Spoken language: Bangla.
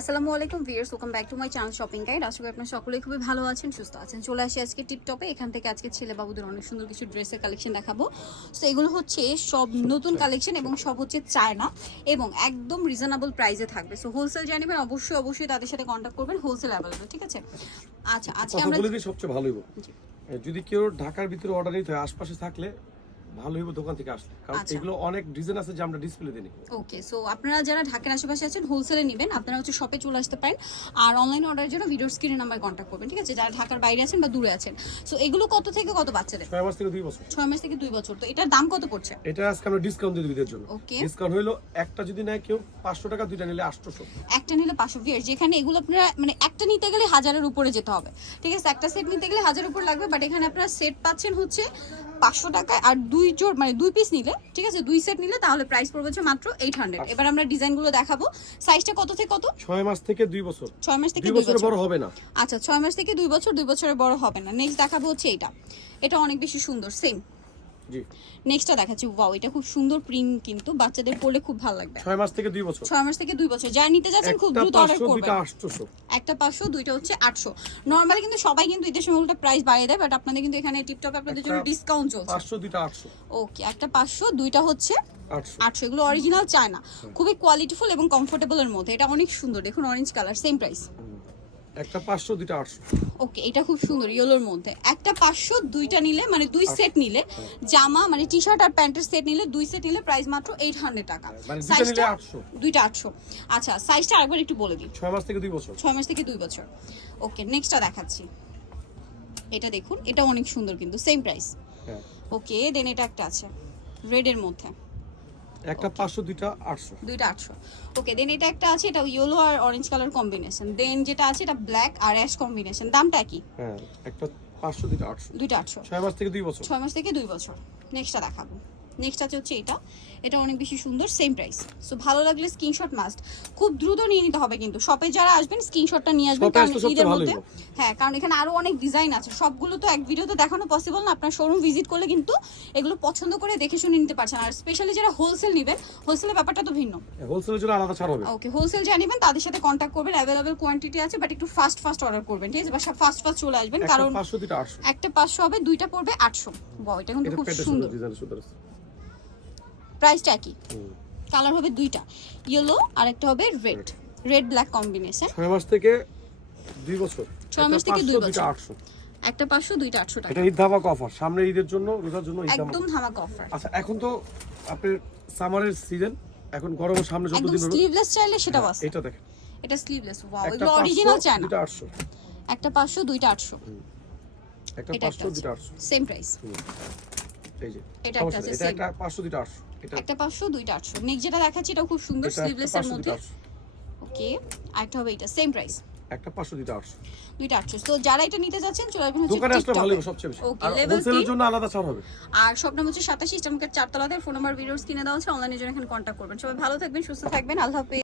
আসসালামু আলাইকুম viewers welcome back to my channel shopping guide আশা করি আপনারা সকলেই খুবই ভালো আছেন সুস্থ আছেন। চলে আসি আজকে টিপটপে। এখান থেকে আজকে ছেলে বাবুদের অনেক সুন্দর কিছু ড্রেসের কালেকশন দেখাবো। সো এগুলো হচ্ছে সব নতুন কালেকশন এবং সব হচ্ছে চায়না এবং একদম রিজনেবল প্রাইসে থাকবে। সো হোলসেল জানিবেন অবশ্যই অবশ্যই তাদের সাথে কন্ট্যাক্ট করবেন হোলসেল অ্যাভেলেবল ঠিক আছে? আচ্ছা আজকে আমরা সবচেয়ে ভালো যদি কেউ ঢাকার ভিতরে অর্ডার নিতে হয় আশপাশে থাকলে ভালো হইব দোকান থেকে আসলে। কারণ আচ্ছা। এগুলো অনেক ডিজাইন আছে যে আমরা ডিসপ্লে দিই ওকে সো আপনারা যারা ঢাকার আশেপাশে আছেন হোলসেলে নেবেন আপনারা হচ্ছে শপে চলে আসতে পারেন। আর অনলাইন অর্ডারের জন্য ভিডিওর স্ক্রিনে নাম্বার কন্ট্যাক্ট করবেন ঠিক আছে? যারা ঢাকার বাইরে আছেন বা দূরে আছেন। সো এগুলো কত থেকে কত বাচ্চাদের? ছয় মাস থেকে দুই বছর। ছয় মাস থেকে দুই বছর। তো এটার দাম কত পড়ছে? এটা আজকে আমরা ডিসকাউন্ট দিয়ে দিই জন্য। ওকে ডিসকাউন্ট হইল একটা যদি নেয় কেউ পাঁচশো টাকা দুইটা নিলে আটশোশো। একটা নিলে পাঁচশো। ভিয়ার যেখানে এগুলো আপনারা মানে একটা নিতে গেলে হাজারের উপরে যেতে হবে। ঠিক আছে? একটা সেট নিতে গেলে হাজারের উপর লাগবে বাট এখানে আপনারা সেট পাচ্ছেন হচ্ছে পাঁচশো টাকায় আর দুই জোর মানে দুই পিস নিলে ঠিক আছে দুই সেট নিলে তাহলে প্রাইস পড়বে হচ্ছে মাত্র এইট হান্ড্রেড এবার আমরা ডিজাইনগুলো দেখাবো। সাইজটা কত থেকে কত? ছয় মাস থেকে দুই বছর। ছয় মাস থেকে দুই বছর বড় হবে না। আচ্ছা ছয় মাস থেকে দুই বছর দুই বছরের বড় হবে না। নেক্সট দেখাবো হচ্ছে এটা। এটা অনেক বেশি সুন্দর সেম নেক্সটটা দেখাচ্ছি। ওয়াও এটা খুব সুন্দর প্রিন্ট কিন্তু বাচ্চাদের পরলে খুব ভালো লাগবে। ছয় মাস থেকে দুই বছর। ছয় মাস থেকে দুই বছর। যারা নিতে যাচ্ছেন খুব দ্রুত অর্ডার করবেন। একটা পাঁচশো দুইটা হচ্ছে আটশো। নর্মালি কিন্তু সবাই কিন্তু ঈদের সময় উল্টা প্রাইস বাড়িয়ে দেয় বাট আপনাদের কিন্তু এখানে টিপটপ আপনাদের জন্য ডিসকাউন্ট চলছে। পাঁচশো দুইটা আটশো। ওকে একটা পাঁচশো দুইটা হচ্ছে আটশো। আটশো। এগুলো অরিজিনাল চায় না খুবই কোয়ালিটিফুল এবং কমফোর্টেবলের মধ্যে। এটা অনেক সুন্দর। দেখুন অরেঞ্জ কালার সেম প্রাইস একটা পাঁচশো দুইটা আটশো। ওকে এটা খুব সুন্দর ইয়েলোর মধ্যে। একটা পাঁচশো দুইটা নিলে মানে দুই সেট নিলে জামা মানে টি শার্ট আর প্যান্টের সেট নিলে দুই সেট নিলে প্রাইস মাত্র এইট হান্ড্রেড টাকা। মানে সাইজটা নিলে আটশো। দুইটা আটশো। আচ্ছা সাইজটা আরেকবার একটু বলে দিই। ছয় মাস থেকে দুই বছর। ছয় মাস থেকে দুই বছর। ওকে নেক্সটটা দেখাচ্ছি। এটা দেখুন এটা অনেক সুন্দর কিন্তু সেম প্রাইস হ্যাঁ। ওকে দেন এটা একটা আছে রেডের মধ্যে। একটা পাঁচশো দুইটা আটশো। দুইটা আটশো। ওকে দেন এটা একটা আছে এটা ইয়েলো আর অরেঞ্জ কালার কম্বিনেশন দেন যেটা আছে এটা ব্ল্যাক আর অ্যাশ কম্বিনেশন দামটা কি? হ্যাঁ একটা পাঁচশো দুইটা আটশো। দুইটা আটশো। ছয় মাস থেকে দুই বছর। ছয় মাস থেকে দুই বছর। নেক্সটটা দেখাবো। নেক্সট আছে হচ্ছে এটা। এটা অনেক বেশি সুন্দর সেম প্রাইস সো ভালো লাগলে স্ক্রিনশট মাস্ট খুব দ্রুত নিয়ে নিতে হবে কিন্তু। শপে যারা আসবেন স্ক্রিনশটটা নিয়ে আসবেন। কারণ ঈদের মধ্যে হ্যাঁ কারণ এখানে আরও অনেক ডিজাইন আছে। সবগুলো তো এক ভিডিওতে দেখানো পসিবল না। আপনার শোরুম ভিজিট করলে কিন্তু এগুলো পছন্দ করে দেখে শুনে নিতে পারছেন। আর স্পেশালি যারা হোলসেল নেবেন হোলসেলের ব্যাপারটা তো ভিন্ন। হোলসেলের জন্য আলাদা ছাড় হবে। ওকে হোলসেল জানিবেন তাদের সাথে কন্ট্যাক্ট করবেন। অ্যাভেলেবেল কোয়ান্টিটি আছে বাট একটু ফাস্ট ফাস্ট অর্ডার করবেন। ঠিক আছে? বা ফাস্ট ফাস্ট চলে আসবেন। কারণ একটা পাঁচশো হবে দুইটা পড়বে আটশো। এটা কিন্তু খুব সুন্দর সুন্দর ডিজাইন সুন্দর আছে প্রাইসটা একই। কালার হবে দুইটা ইয়েলো আর একটা হবে রেড রেড ব্ল্যাক কম্বিনেশন ছয় মাস থেকে দুই বছর। ছয় মাস থেকে দুই বছর। আটশো। একটা পাঁচশো দুইটা আটশো টাকা। এটা ঈদ ধামাক অফার সামনে ঈদের জন্য রোজার জন্য একদম ধামাকা অফার আচ্ছা এখন তো আপনার সামারের সিজন এখন গরম সামনে যত দিন স্লিভলেস চাইলে সেটাও আছে। এটা দেখেন। এটা স্লিভলেস ওয়াও এগুলো অরিজিনাল চায় না। দুইটা আটশো। একটা পাঁচশো দুইটা আটশো। একটা এটা পাঁচশো একটা দুইটা আটশো। সেম প্রাইস এই যে এটা একটা আছে, এটা same। একটা পাঁচশো দুইটা আটশো। এটা একটা পাঁচশো দুইটা আটশো। নেক যেটা দেখাচ্ছি এটা খুব সুন্দর স্লিভলেস এর মধ্যে। ওকে আরেকটা হবে এটা সেম প্রাইস একটা পাঁচশো দুইটা আটশো। দুইটা আটশো। তো যারা এটা নিতে যাচ্ছেন চলে আসবেন হচ্ছে দোকানে আসলে ভালো হবে সবচেয়ে বেশি। আর হোলসেলের জন্য আলাদা ছাড় হবে। আর সব নাম হচ্ছে সাতাশি ইস্টামকের চারতলাতে। ফোন নাম্বার ভিডিওস কিনে দেওয়া হচ্ছে অনলাইনে জন্য এখানে কন্ট্যাক্ট করবেন। সবাই ভালো থাকবেন সুস্থ থাকবেন। আল্লাহ হাফেজ।